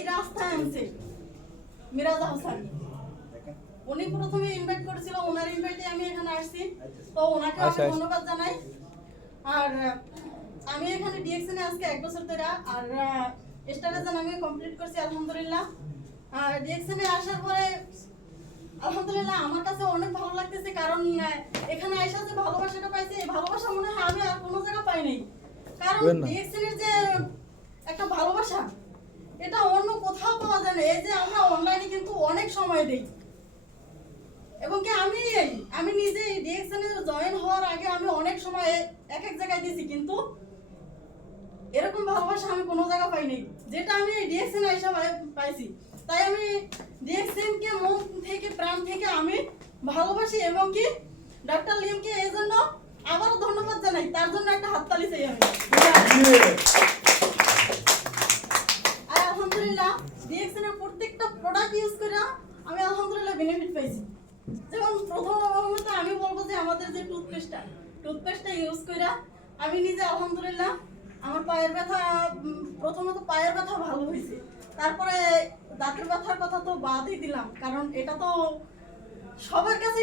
এই রাস্তায় আনছে মিরাজ হাসান, উনি প্রথমে ইনভাইট করেছিল, ওনার ইনভাইটে আমি এখানে আসছি, তো ওনাকে আমি ধন্যবাদ জানাই। আর আমি এখানে ডিএক্সএনে আজকে 1 বছর ধরে, আর স্টারেশন আমি কমপ্লিট করছি আলহামদুলিল্লাহ। আর ডিএক্সএনে আসার পরে আলহামদুলিল্লাহ আমার কাছে অনেক ভালো লাগতেছে, কারণ এখানে আইসা যে ভালোবাসাটা পাইছি, এই ভালোবাসা মনে হয় আমি আর কোনো জায়গায় পাই নাই। কারণ ডিএক্সএনের যে একটা ভালোবাসা, এটা অন্য কোথাও পাওয়া যায় না। এই যে আমরা অনলাইনে কিন্তু অনেক সময় দেই, এবং কি আমি নিজে ডিএক্সএনে জয়েন হওয়ার আগে আমি অনেক সময় এক এক জায়গায় দিয়েছি, কিন্তু এরকম ভালোবাসা আমি কোনো জায়গায় পাইনি যেটা আমি ডিএক্সএনে আইসা পাইছি। তাই আমি ডিএক্সএন কে মন থেকে প্রাণ থেকে আমি ভালোবাসি, এবং কি ডক্টর লিমকে এই জন্য আবারও ধন্যবাদ জানাই। তার জন্য একটা হাততালি চাই আমি। আর আলহামদুলিল্লাহ ডিএক্সএন এর প্রত্যেকটা প্রোডাক্ট ইউজ করে আমি আলহামদুলিল্লাহ বেনিফিট পাইছি। যেমন প্রথমত আমি বলবো যে আমাদের যে টুথপেস্টটা ইউজ করে আমি নিজে আলহামদুলিল্লাহ আমার পায়ের ব্যথা, প্রথমত পায়ের ব্যথা ভালো হয়েছে, তারপরে দাঁতের ব্যথার কথা তো বাদই দিলাম, কারণ এটা তো সবার কাছে